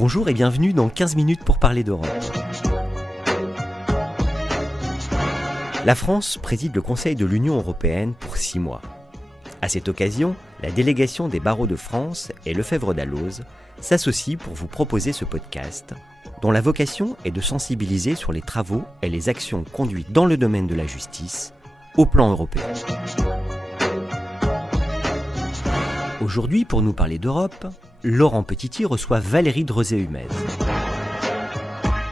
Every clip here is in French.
Bonjour et bienvenue dans 15 minutes pour parler d'Europe. La France préside le Conseil de l'Union européenne pour 6 mois. À cette occasion, la délégation des barreaux de France et Lefebvre d'Alloz s'associent pour vous proposer ce podcast, dont la vocation est de sensibiliser sur les travaux et les actions conduites dans le domaine de la justice au plan européen. Aujourd'hui, pour nous parler d'Europe, Laurent Petitty reçoit Valérie Drezé-Humez.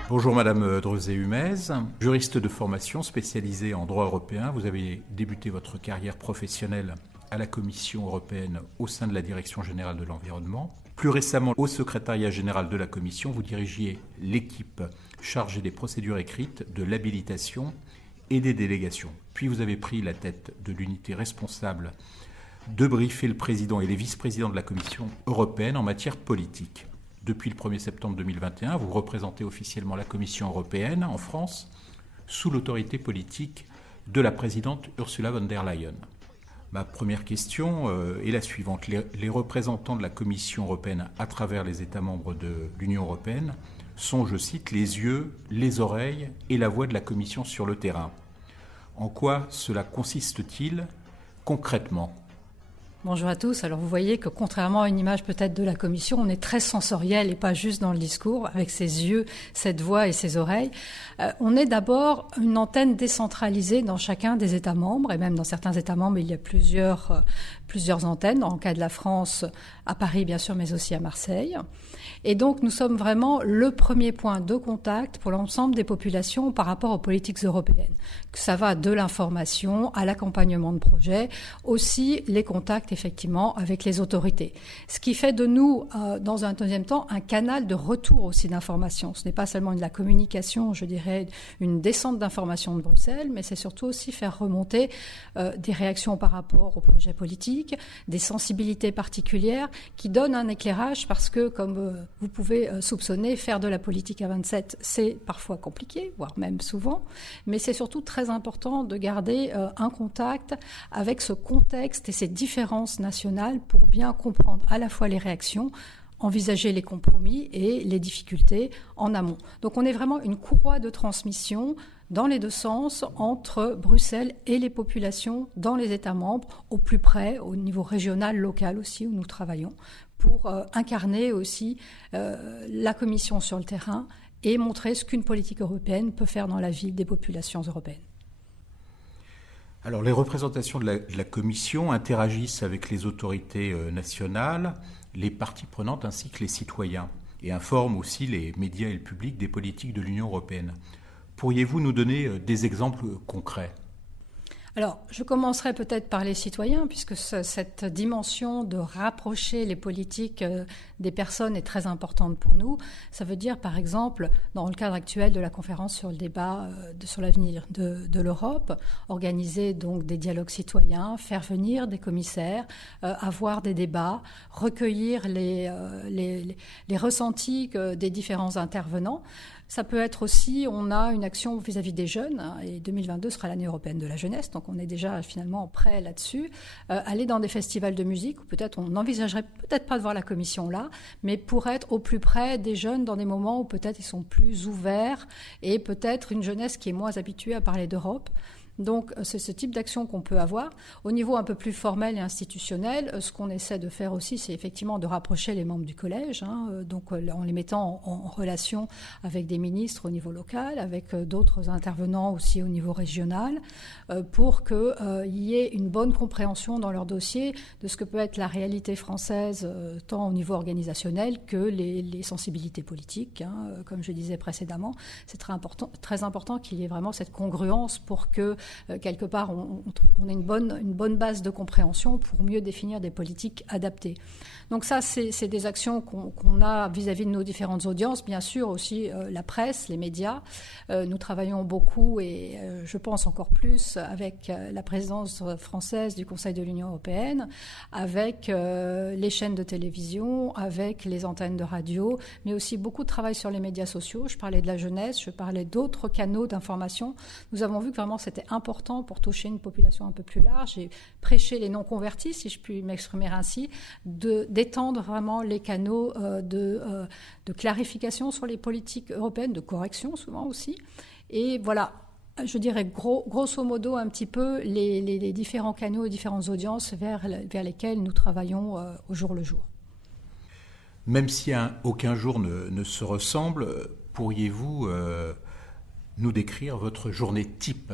Bonjour Madame Drezé-Humez, juriste de formation spécialisée en droit européen. Vous avez débuté votre carrière professionnelle à la Commission européenne au sein de la Direction générale de l'environnement. Plus récemment, au secrétariat général de la Commission, vous dirigiez l'équipe chargée des procédures écrites, de l'habilitation et des délégations. Puis vous avez pris la tête de l'unité responsable de briefer le président et les vice-présidents de la Commission européenne en matière politique. Depuis le 1er septembre 2021, vous représentez officiellement la Commission européenne en France sous l'autorité politique de la présidente Ursula von der Leyen. Ma première question est la suivante. Les représentants de la Commission européenne à travers les États membres de l'Union européenne sont, je cite, les yeux, les oreilles et la voix de la Commission sur le terrain. En quoi cela consiste-t-il concrètement ? Bonjour à tous. Alors vous voyez que contrairement à une image peut-être de la Commission, on est très sensoriel et pas juste dans le discours, avec ses yeux, cette voix et ses oreilles. On est d'abord une antenne décentralisée dans chacun des États membres, et même dans certains États membres, il y a plusieurs antennes. Dans le cas de la France, à Paris bien sûr, mais aussi à Marseille. Et donc nous sommes vraiment le premier point de contact pour l'ensemble des populations par rapport aux politiques européennes. Que ça va de l'information à l'accompagnement de projets, aussi les contacts effectivement avec les autorités. Ce qui fait de nous, dans un deuxième temps, un canal de retour aussi d'information. Ce n'est pas seulement de la communication, je dirais, une descente d'informations de Bruxelles, mais c'est surtout aussi faire remonter des réactions par rapport aux projets politiques, des sensibilités particulières qui donnent un éclairage parce que, comme vous pouvez soupçonner, faire de la politique à 27, c'est parfois compliqué, voire même souvent, mais c'est surtout très important de garder un contact avec ce contexte et ces différences nationales pour bien comprendre à la fois les réactions, envisager les compromis et les difficultés en amont. Donc on est vraiment une courroie de transmission dans les deux sens entre Bruxelles et les populations dans les États membres, au plus près, au niveau régional, local aussi, où nous travaillons, pour incarner aussi la Commission sur le terrain et montrer ce qu'une politique européenne peut faire dans la vie des populations européennes. Alors, les représentations de la Commission interagissent avec les autorités nationales, les parties prenantes ainsi que les citoyens, et informent aussi les médias et le public des politiques de l'Union européenne. Pourriez-vous nous donner des exemples concrets ? Alors, je commencerai peut-être par les citoyens, puisque cette dimension de rapprocher les politiques des personnes est très importante pour nous. Ça veut dire, par exemple, dans le cadre actuel de la conférence sur le débat sur l'avenir de l'Europe, organiser donc des dialogues citoyens, faire venir des commissaires, avoir des débats, recueillir les ressentis des différents intervenants. Ça peut être aussi, on a une action vis-à-vis des jeunes, et 2022 sera l'année européenne de la jeunesse, donc on est déjà finalement prêt là-dessus. Aller dans des festivals de musique, où peut-être on n'envisagerait peut-être pas de voir la Commission là, mais pour être au plus près des jeunes dans des moments où peut-être ils sont plus ouverts, et peut-être une jeunesse qui est moins habituée à parler d'Europe. Donc, c'est ce type d'action qu'on peut avoir. Au niveau un peu plus formel et institutionnel, ce qu'on essaie de faire aussi, c'est effectivement de rapprocher les membres du collège, donc en les mettant en relation avec des ministres au niveau local, avec d'autres intervenants aussi au niveau régional, pour qu'il y ait une bonne compréhension dans leur dossier de ce que peut être la réalité française, tant au niveau organisationnel que les sensibilités politiques. Comme je disais précédemment, c'est très important qu'il y ait vraiment cette congruence pour que quelque part, on a une bonne base de compréhension pour mieux définir des politiques adaptées. Donc ça, c'est des actions qu'on a vis-à-vis de nos différentes audiences. Bien sûr, aussi la presse, les médias. Nous travaillons beaucoup et je pense encore plus avec la présidence française du Conseil de l'Union européenne, avec les chaînes de télévision, avec les antennes de radio, mais aussi beaucoup de travail sur les médias sociaux. Je parlais de la jeunesse, je parlais d'autres canaux d'information. Nous avons vu que vraiment c'était important pour toucher une population un peu plus large et prêcher les non-convertis, si je puis m'exprimer ainsi, d'étendre vraiment les canaux de clarification sur les politiques européennes, de correction souvent aussi. Et voilà, je dirais grosso modo un petit peu les différents canaux et différentes audiences vers lesquelles nous travaillons au jour le jour. Même si aucun jour ne se ressemble, pourriez-vous nous décrire votre journée type ?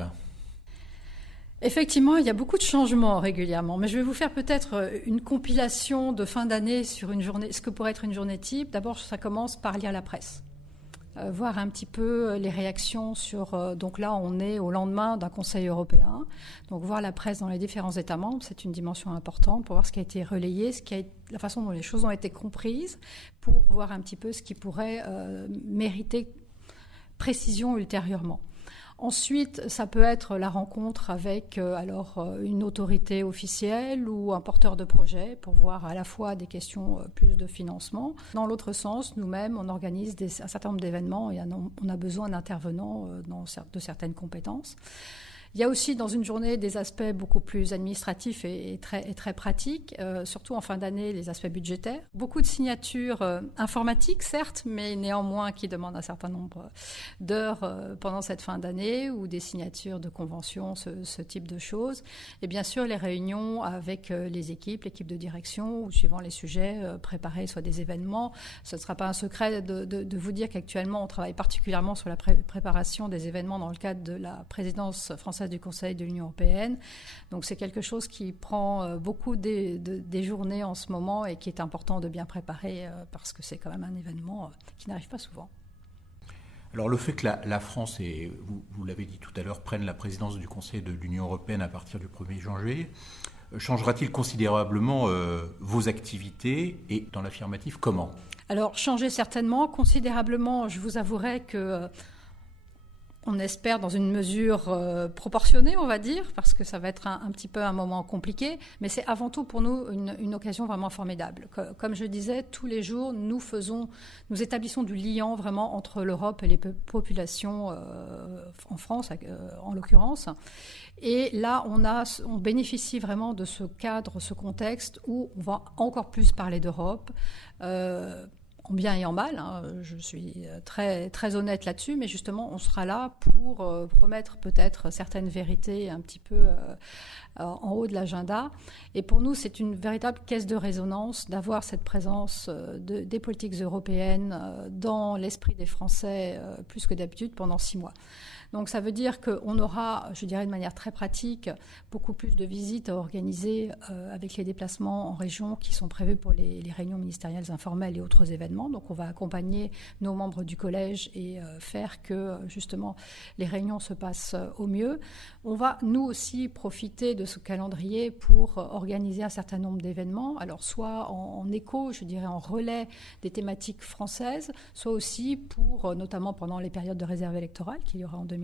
Effectivement, il y a beaucoup de changements régulièrement, mais je vais vous faire peut-être une compilation de fin d'année sur une journée, ce que pourrait être une journée type. D'abord, ça commence par lire la presse. Voir un petit peu les réactions sur... donc là, on est au lendemain d'un Conseil européen. Donc voir la presse dans les différents États membres, c'est une dimension importante pour voir ce qui a été relayé, la façon dont les choses ont été comprises, pour voir un petit peu ce qui pourrait mériter précision ultérieurement. Ensuite, ça peut être la rencontre avec une autorité officielle ou un porteur de projet pour voir à la fois des questions plus de financement. Dans l'autre sens, nous-mêmes, on organise un certain nombre d'événements et on a besoin d'intervenants de certaines compétences. Il y a aussi dans une journée des aspects beaucoup plus administratifs et très pratiques, surtout en fin d'année, les aspects budgétaires. Beaucoup de signatures informatiques, certes, mais néanmoins qui demandent un certain nombre d'heures pendant cette fin d'année, ou des signatures de conventions, ce type de choses. Et bien sûr, les réunions avec les équipes, l'équipe de direction, ou suivant les sujets, préparer soit des événements. Ce ne sera pas un secret de vous dire qu'actuellement, on travaille particulièrement sur la préparation des événements dans le cadre de la présidence française du Conseil de l'Union européenne. Donc c'est quelque chose qui prend beaucoup des journées en ce moment et qui est important de bien préparer parce que c'est quand même un événement qui n'arrive pas souvent. Alors le fait que la France, et vous l'avez dit tout à l'heure, prenne la présidence du Conseil de l'Union européenne à partir du 1er janvier, changera-t-il considérablement vos activités et dans l'affirmatif, comment ? Alors changer certainement, considérablement, je vous avouerai que on espère dans une mesure proportionnée, on va dire, parce que ça va être un petit peu un moment compliqué, mais c'est avant tout pour nous une occasion vraiment formidable. Comme je disais, tous les jours, nous établissons du lien vraiment entre l'Europe et les populations en France, en l'occurrence. Et là, on bénéficie vraiment de ce cadre, ce contexte où on va encore plus parler d'Europe, en bien et en mal, hein. Je suis très, très honnête là-dessus, mais justement, on sera là pour promettre peut-être certaines vérités un petit peu en haut de l'agenda. Et pour nous, c'est une véritable caisse de résonance d'avoir cette présence des politiques européennes dans l'esprit des Français plus que d'habitude pendant 6 mois. Donc ça veut dire qu'on aura, je dirais de manière très pratique, beaucoup plus de visites à organiser avec les déplacements en région qui sont prévus pour les réunions ministérielles informelles et autres événements. Donc on va accompagner nos membres du collège et faire que justement les réunions se passent au mieux. On va nous aussi profiter de ce calendrier pour organiser un certain nombre d'événements, alors soit en écho, je dirais en relais des thématiques françaises, soit aussi pour, notamment pendant les périodes de réserve électorale qu'il y aura en 2022,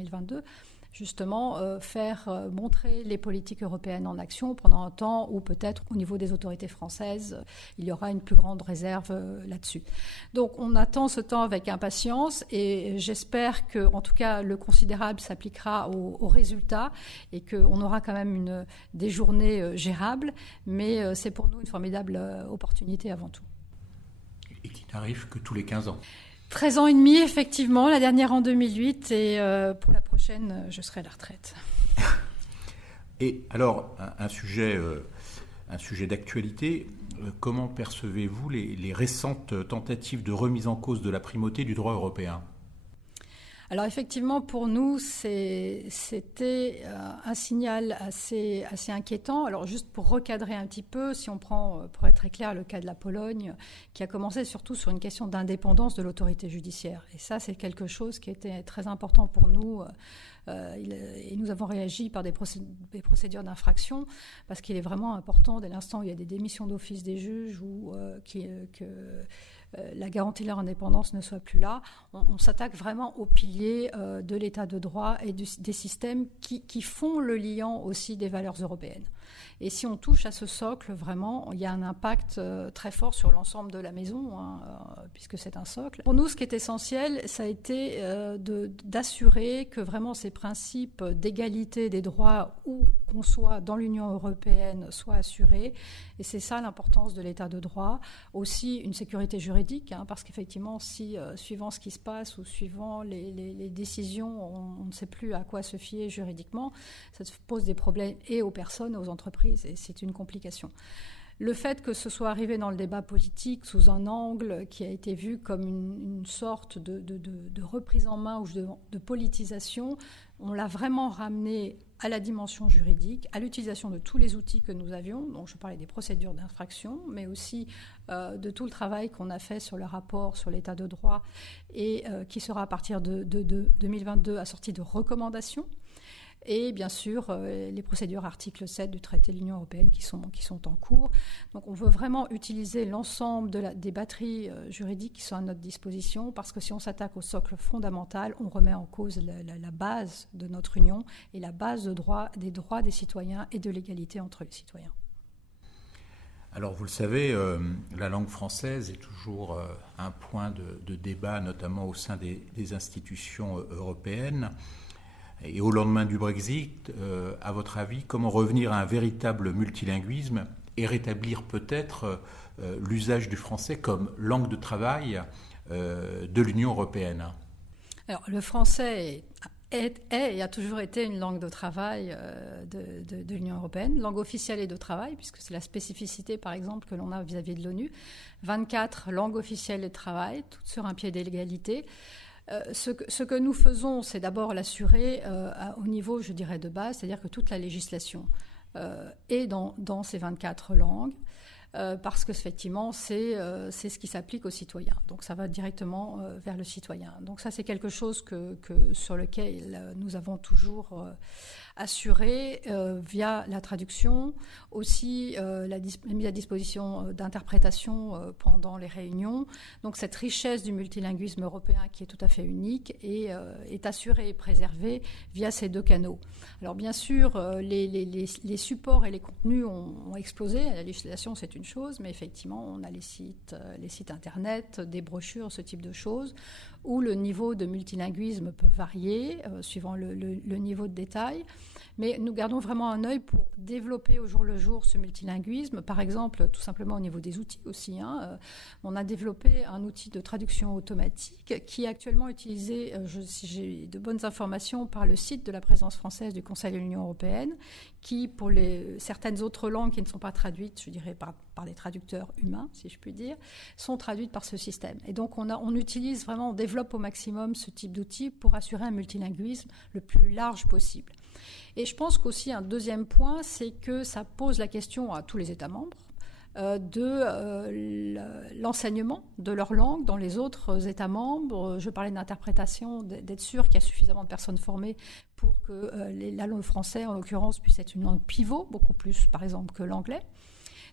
justement faire montrer les politiques européennes en action pendant un temps où peut-être au niveau des autorités françaises, il y aura une plus grande réserve là-dessus. Donc on attend ce temps avec impatience et j'espère que, en tout cas, le considérable s'appliquera aux résultats et qu'on aura quand même des journées gérables, mais c'est pour nous une formidable opportunité avant tout. Et qui n'arrive que tous les 15 ans. 13 ans et demi, effectivement, la dernière en 2008, et pour la prochaine, je serai à la retraite. Et alors, un sujet d'actualité, comment percevez-vous les récentes tentatives de remise en cause de la primauté du droit européen ? Alors effectivement, pour nous, c'était un signal assez inquiétant. Alors juste pour recadrer un petit peu, si on prend, pour être très clair, le cas de la Pologne, qui a commencé surtout sur une question d'indépendance de l'autorité judiciaire. Et ça, c'est quelque chose qui était très important pour nous. Et nous avons réagi par des procédures d'infraction, parce qu'il est vraiment important, dès l'instant où il y a des démissions d'office des juges ou que la garantie de leur indépendance ne soit plus là, on s'attaque vraiment aux piliers de l'état de droit et des systèmes qui font le liant aussi des valeurs européennes. Et si on touche à ce socle, vraiment, il y a un impact très fort sur l'ensemble de la maison, puisque c'est un socle. Pour nous, ce qui est essentiel, ça a été d'assurer que vraiment ces principes d'égalité des droits, où qu'on soit dans l'Union européenne, soient assurés. Et c'est ça l'importance de l'état de droit. Aussi une sécurité juridique, parce qu'effectivement, si suivant ce qui se passe ou suivant les décisions, on ne sait plus à quoi se fier juridiquement, ça pose des problèmes et aux personnes, et aux entreprises, et c'est une complication. Le fait que ce soit arrivé dans le débat politique sous un angle qui a été vu comme une sorte de reprise en main ou de politisation, on l'a vraiment ramené à la dimension juridique, à l'utilisation de tous les outils que nous avions. Donc je parlais des procédures d'infraction, mais aussi de tout le travail qu'on a fait sur le rapport sur l'état de droit et qui sera à partir de 2022 assorti de recommandations. Et bien sûr, les procédures article 7 du traité de l'Union européenne qui sont en cours. Donc on veut vraiment utiliser l'ensemble des batteries juridiques qui sont à notre disposition, parce que si on s'attaque au socle fondamental, on remet en cause la base de notre Union et la base des droits des citoyens et de l'égalité entre les citoyens. Alors vous le savez, la langue française est toujours un point de débat, notamment au sein des institutions européennes. Et au lendemain du Brexit, à votre avis, comment revenir à un véritable multilinguisme et rétablir peut-être l'usage du français comme langue de travail de l'Union européenne? Alors, le français est et a toujours été une langue de travail de l'Union européenne, langue officielle et de travail, puisque c'est la spécificité, par exemple, que l'on a vis-à-vis de l'ONU. 24 langues officielles et de travail, toutes sur un pied d'égalité. Ce que nous faisons, c'est d'abord l'assurer au niveau, je dirais, de base, c'est-à-dire que toute la législation est dans ces 24 langues, parce qu'effectivement, c'est ce qui s'applique aux citoyens. Donc ça va directement vers le citoyen. Donc ça, c'est quelque chose sur lequel nous avons toujours assuré via la traduction, aussi la mise à disposition d'interprétations pendant les réunions. Donc cette richesse du multilinguisme européen qui est tout à fait unique est assurée et préservée via ces deux canaux. Alors bien sûr, les supports et les contenus ont explosé. La législation, c'est une chose, mais effectivement, on a les sites internet, des brochures, ce type de choses, où le niveau de multilinguisme peut varier suivant le niveau de détail. Mais nous gardons vraiment un œil pour développer au jour le jour ce multilinguisme. Par exemple, tout simplement au niveau des outils aussi. On a développé un outil de traduction automatique qui est actuellement utilisé, si j'ai de bonnes informations, par le site de la présidence française du Conseil de l'Union européenne, qui, pour certaines autres langues qui ne sont pas traduites, je dirais par des traducteurs humains, si je puis dire, sont traduites par ce système. Et donc on utilise vraiment, on développe au maximum ce type d'outils pour assurer un multilinguisme le plus large possible. Et je pense qu'aussi un deuxième point, c'est que ça pose la question à tous les États membres de l'enseignement de leur langue dans les autres États membres. Je parlais d'interprétation, d'être sûr qu'il y a suffisamment de personnes formées pour que la langue française, en l'occurrence, puisse être une langue pivot, beaucoup plus, par exemple, que l'anglais.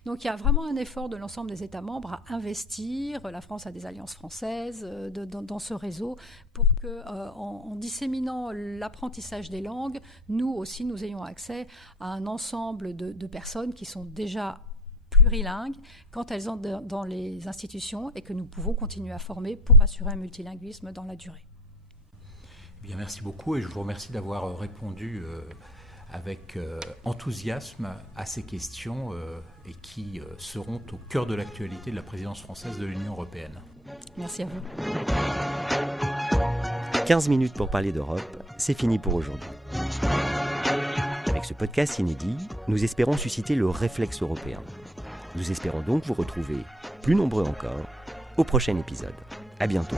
Donc il y a vraiment un effort de l'ensemble des États membres à investir. La France a des alliances françaises dans ce réseau pour que, en disséminant l'apprentissage des langues, nous aussi, nous ayons accès à un ensemble de personnes qui sont déjà plurilingues quand elles entrent dans les institutions et que nous pouvons continuer à former pour assurer un multilinguisme dans la durée. Bien, merci beaucoup et je vous remercie d'avoir répondu avec enthousiasme à ces questions et qui seront au cœur de l'actualité de la présidence française de l'Union européenne. Merci à vous. 15 minutes pour parler d'Europe, c'est fini pour aujourd'hui. Avec ce podcast inédit, nous espérons susciter le réflexe européen. Nous espérons donc vous retrouver, plus nombreux encore, au prochain épisode. À bientôt.